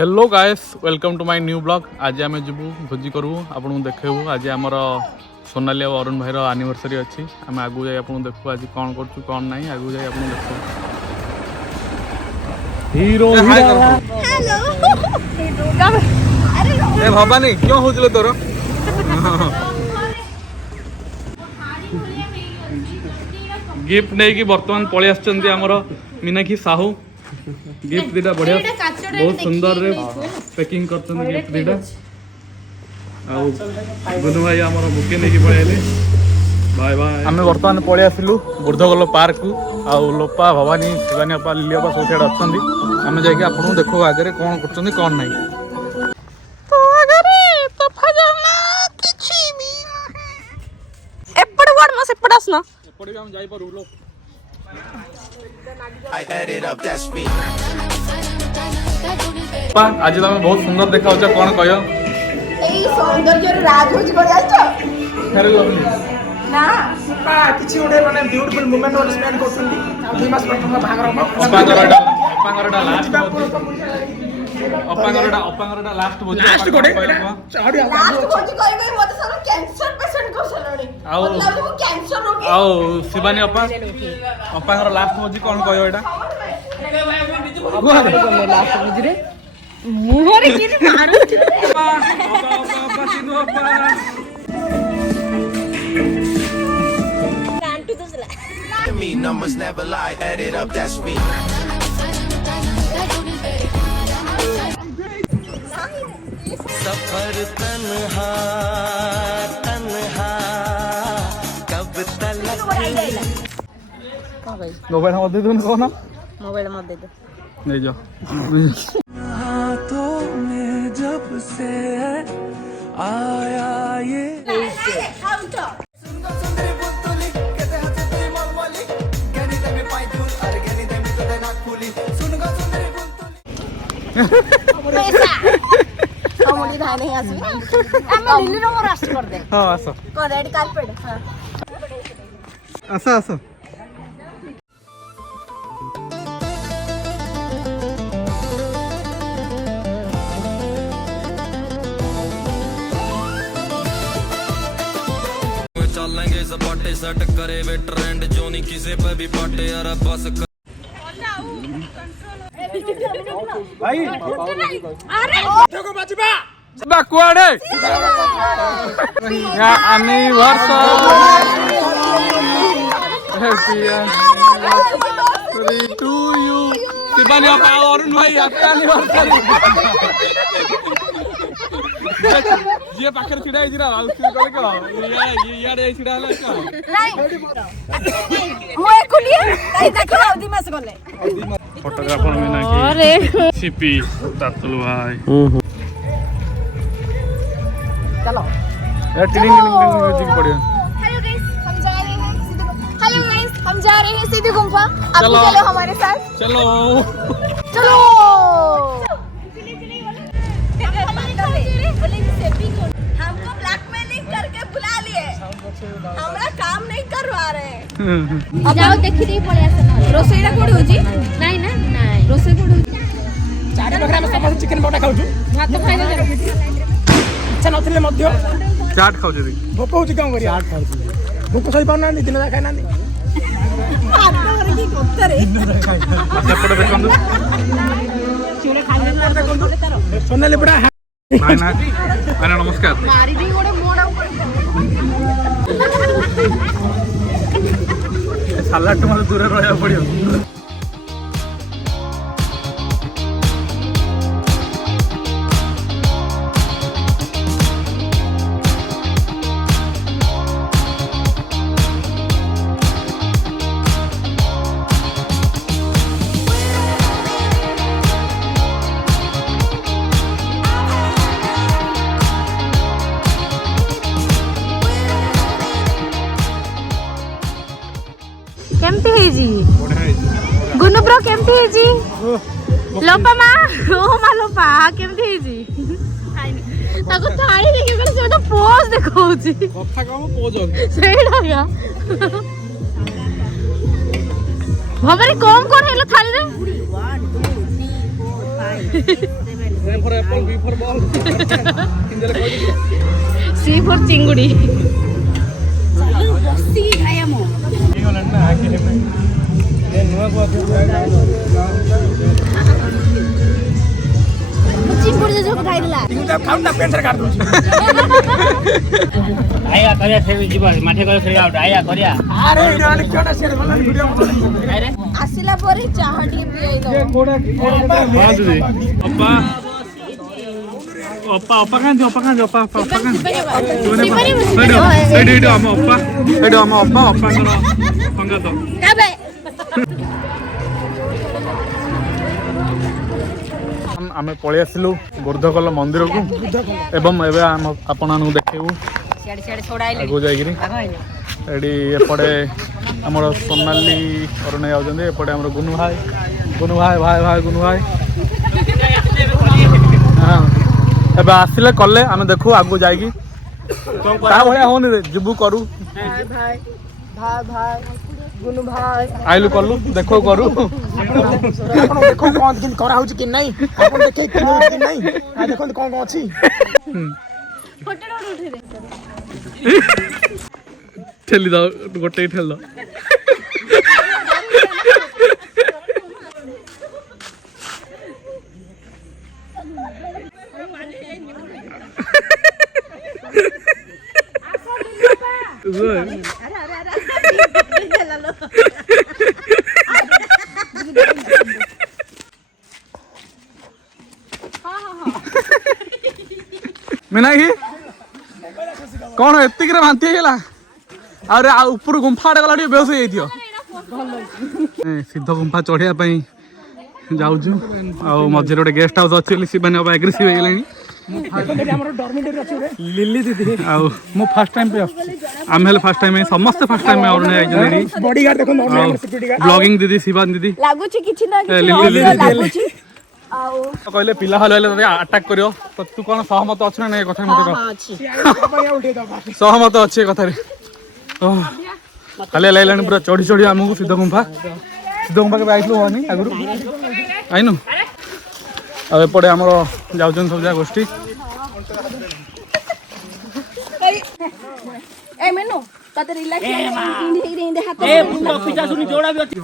Hello guys welcome to my new blog. आज आम जीवु भोजी करू आपको देखू। आज आमर सोनाली और अरुण भाई एनिवर्सरी अच्छी। आम आगू जाए आपको देखू आज कौन करूँ कौन ना आगू जाए आपको देखू। हीरो हेलो भवानी क्यों हो तोर गिफ्ट नहीं कि बर्तमान पलि आमर मीनाक्षी साहू गिफ्ट दीटा बढ़िया बहुत सुंदर रे पैकिंग करछन गिफ्ट दीटा। गुनु भाई आमर बुके नहीं पळेले बाय बाय। आमे वर्तमान पळि आसिलु बुर्धगोल पार्क को आउ लोपा भवानी शिवानी अपा लिलियपा सब सेड अछंदी। आमे जाके आपन देखो आगे कोन करछंदी कोन नहीं तो आगे तो फजरना किछि भी एपड़ वाड मस एपड़ आसना एपड़ हम जाई पर उलो आज तुम बहुत सुंदर देखा कौन कह सौंदर्य राजभोज ना किसी गोटे माने ब्यूटीफुल मोमेंट और स्पेंड करछंती 2 मास पटका भागर अपांगरडा लास्ट भोज लास्ट गोटे लास्ट भोज कहि गई मते सब कैंसर पेशेंट को सलणी मतलब वो कैंसर रोगी आउ शिवानी अपांगर लास्ट भोज कौन कहियो एटा लास्ट भोज रे मुहरे किरी मारू Me numbers never lie, add it up, that's me. सफर तन्हा तन्हा कब तलक मोबाइल मत दे दो ना कौन मोबाइल मत दे दो ले जाओ हाथों में जब से आया ये कमोडी धाय नहीं आसी हम लिली रो रास्ट कर दे हां आसो को रेड कार्पेट हां आसो आसो चलेंगे सपाटे सेट करे वे ट्रेंड जो नहीं किसी पे भी पाटे यार बस भाई अरे देखो बचबा बा कुआडे एनिवर्सरी टू यू शिवानी अपा अरुण भाई हैप्पी एनिवर्सरी जे पाखर छिडा हिजरा आउसी करे को ये यार ए छिडा हला का नहीं मो एकुलिए ताई देखो आउदी मास गले फोटोग्राफर में ना कि अरे सीपी तातुल भाई चलो ए टिलिंग म्यूजिक बढ़िया। हेलो गाइस हम जा रहे हैं सीधी गुम्फा आप चलो। चलो हमारे साथ चलो चलो हमको ब्लैकमेलिंग करके बुला लिए हमरा काम नहीं करवा रहे जाओ देखि दे पळे आसन रोसेईरा कोडी होजी नाही ना नाही रोसे कोडी होजी चारे बकरा में सब चिकन बोटा खाउछु भात खाइले जरा इच्छा नथिले मध्य चाट खाउ जदी भोक होची काम करिया चाट खाउछु भोक सही पाउना दिन दा खाइ नानी आत्ता करे की कोतरे सेपटे देखंदु चिड़े खाइले ना देखंदु सोनाली बड़ा नाइ ना आना नमस्कार मारी दी गोडे मोडा सालाड तो दूर रहा पड़ो। केमती है जी गुनु ब्रो केमती है जी लोपा मा ओ मा लोपा केमती है जी ताको थाली देखि गले से तो पोज देखौची कथा कम पोज सेडा या भवानी कम कोन हेलो थाली रे 1 2 3 4 5 6 7 for apple, B for ball. C for चिंगुड़ी। चिंगुड़ी जो खाई देला खाउंटा पेंटर काट दूची। आया करिया से जीवन माठे कर से आउट आया करिया अरे इडान केटा से भला वीडियो अरे आसिला परे चाहा टी पियाई दो कोडा हाँ दीदी अप्पा अप्पा अप्पा कहाँ अप्पा कहाँ अप्पा अप्पा कहाँ अप्पा पंगा तो आमे पळेई आसिलु बुर्धकल मंदिर को एवं एबे आपण देखू आगो जाइए एडी एपटे आमर सोनाली अरुण आउछन्ते एपटे आमर गुनु भाई गुनु भाई हाँ एबे आसिले कले आमे देखू आगो जाइकी ता भया होनी रे जुबु करू भाई गुनु भाई आइलु कलु देखो करू आपण देखो कोन किन करा होची कि नहीं आपण देखे कि नहीं आ देखो कोन कोन अछि फोटो उठे दे ठेली दाओ गोटे ठेल दो मीनाक्षी कौन एतिक बांति होगा अरे ऊपर गुंफा आड़े गला बेहोश हो जाइए सिद्ध गुंफा चढ़िया जाऊँ मझे गोटे गेस्ट हाउस अच्छी शिवानी बाबा एग्रेसिव हो गले लिली दीदी मु फर्स्ट टाइम पे आम फर्स्ट टाइम समस्त फर्स्ट टाइम बॉडीगार्ड देखो नॉर्मल सिक्योरिटी गार्ड ब्लॉगिंग दीदी शिवानी दीदी लागुची किछि ना लिली लागुची आउ कहले पिला हल अटैक करियो तो तू कौन सहमत अच्छे ना कथा मत सहमत अच्छे कथा खाली लाइलानी पूरा चढ़ी चढ़ी आमको सिद्ध गुंफा के आइलु हनी आगु आइनु एपटे आम जाऊँ सब जगह गोष्ठी ए मेनू तते रिलैक्स इंदे हाथ ए पुष्पा पिता सुनी जोड़ा भी अछि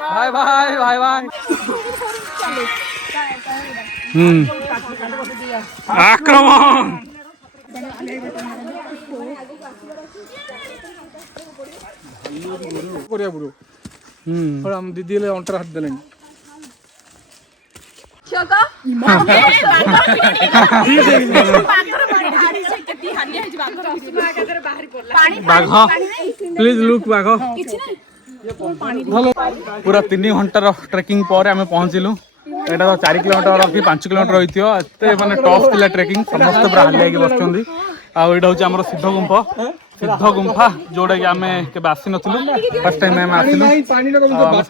भाई भाई भाई भाई आक्रमण कोरिया बुरो और हम दीदी ले अंटर हाथ देलेन छका बाघ प्लीज लुक बाघ पूरा 3 घंटार ट्रेकिंग पर आम पहुँचलु एटा तो 4 किलोमीटर कि 5 किलोमीटर रही एत मानते टफ थी ट्रेकिंग समस्त पूरा हालिया बसुँच आईटा हूँ आम सिद्ध गुंफा जोटा कि आम के आसी नुँ फर्स्ट टाइम आम आसिलु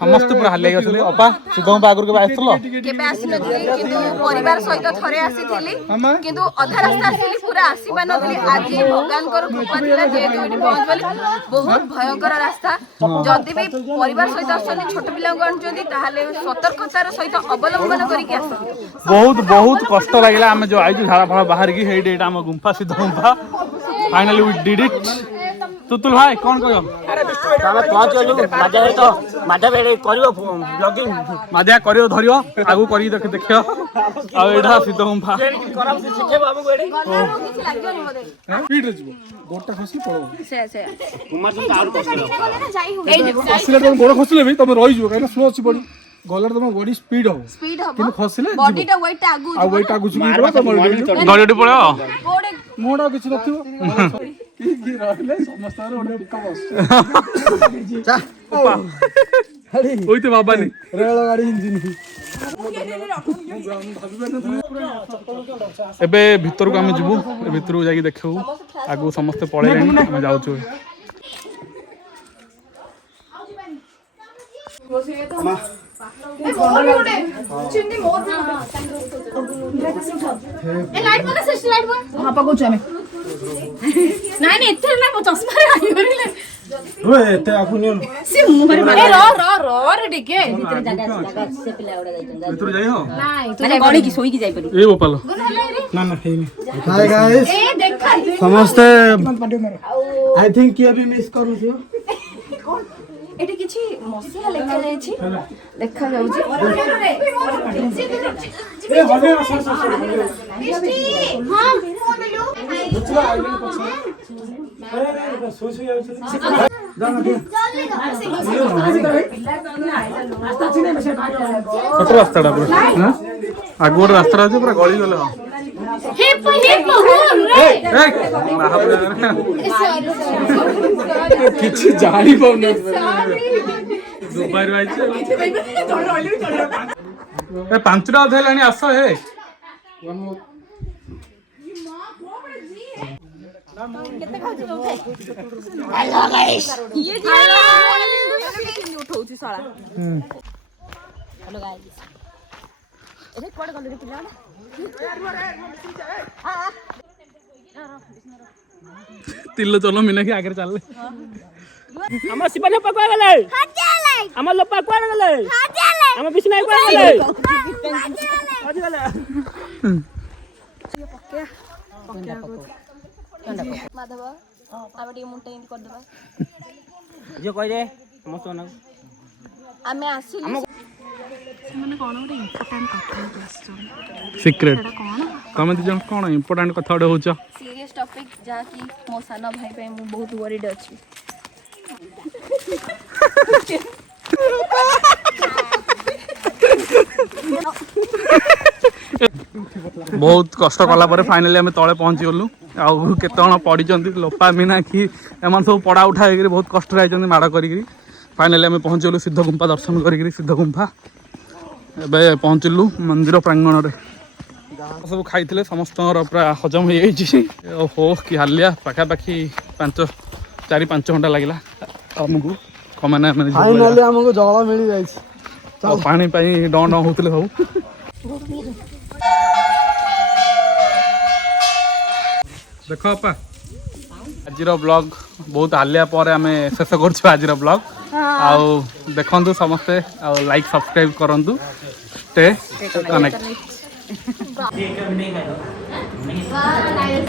समस्त पूरा हालिया गलु अपा सिद्ध गुंफा आगुरी के परिवार सहित थरे आसीथिली किंतु अधा रास्ता आसीली पूरा आसीबा नथली आज भगवान कर कृपा थिला जे एठी पहुंचबली बहुत भयंकर रास्ता जदि भी परिवार सहित आछनी छोट पिला गण जदि ताहाले सतर्कतार सहित अवलंबन करी के आसो बहुत कष्ट लागला आम जो आई झाड़ा फाड़ा बाहर की हेड एटा आम गुंफा सिद्ध गुंफा फाइनली वी डिड इट तुतुल भाई कौन कहो तमे पहुंचलु मजा हे तो मजा बेले करियो ब्लॉगिंग मजा करियो धरियो आगु करी देखियो आ एटा सिद्ध गुंफा करम से सिखे बाबू बेड़े किछ लाग्योनी मते स्पीड रे जीवो गोटा खसी पड़ो से कुमार तुम आउट कर जाई हो खसले तुम गोड़ खसले भी तुम रही जीवो काहे स्लो अछि बॉडी गलर तुम बॉडी स्पीड हो किन खसले बॉडी टा वेट आगु आ वेट आगु छी तुम गड़ियोटी पड़ो गोडे मोडा किछ नथिबो की रहले समस्त ओने कमस जा ओइते बाबा नी रेल गाड़ी इंजन एबे भितर को आम जीवु भितर को जाके देखू आगु समस्ते पड़े आम जाऊँ चिंदी मोर ए लाइट पका सिस्टर लाइट पका हां पकाउछु हमें नहीं एथे ना मो चश्मा रे आई गरिले ओए एते आफुनी से मुहरे मारे रो रे टिके ଭିତରେ ଜାଗା ଅଛି ସେ ପିଲା ଗୁଡା ଯାଇଛନ୍ତି ଭିତରୁ ଯାଇ ହଁ नहीं तू ମାନେ ଗଳିକି ଶୋଇକି ଯାଇପାରିବୁ ଏ ବୋପାଲ ना ना हेनी हाय गाइस ए देखा समस्ते आई थिंक किए भी मिस करू छियो एटी किछि मसिया लेखा जाय छी देखा जाउची ए हने सर सर हां अरे सो सो जाउ जाना दे छोट रास्ताटा पूरा हां आगु गोटे रास्ता ଅଛି ପୁରା ଗଳି ଗଲେ ହଁ हिप हुन रे किछि जानी पाउन ଦୁବାଇରୁ ଆଇଛି ଏ 5ଟା ଅଧେ ହେଲାଣି ଆସ ହେ उठौची साला हेलो गाइस एरे कोड गलो रे पिला तिल्लो चलो मिना के आगे चल ଆମ ଶିବ ଲୋପା କୁଆ ଗଲେ ଆମ ଲୋପା କୁଆ ଗଲେ ଆମ ବିଷ୍ଣୁ କୁଆ ଗଲେ ଆଜି ଗଲେ माधव आबे टी मुंटे इन कर देबा जे कहि रे समस्त ना आमे आसिलु माने कोन ओटे इंपोर्टेंट कथा क्लास सिक्रेट तमे दी जण कोन इंपोर्टेंट कथा ओडे होछ सीरियस टॉपिक जा कि मो सानो भाई पे मु बहुत वरीड अछि बहुत कष्ट कला पर फाइनली आम तले पहुँची गलु आउ केत जण पढ़ी लोपा मीनाक्षी एम सब पढ़ा उठा होकर बहुत कष्ट आई माड़ कर फाइनली आम पहुँची गलु सिद्ध गुंफा दर्शन कर सिद्ध गुंफा एवं पहुँचलु मंदिर प्रांगण में सब खाई समस्त पूरा हजम हो हो कि हालिया पाखापाखि 4-5 घंटा लगे आमको कमाने फाइनली हमको जल मिल जाई पानी डं डं होते सब देख अपा आज ब्लॉग बहुत हालिया पर आम शेष कर आज ब्लॉग आउ देखु समस्ते लाइक सब्सक्राइब करूँ स्टे कनेक्ट वाह नाइस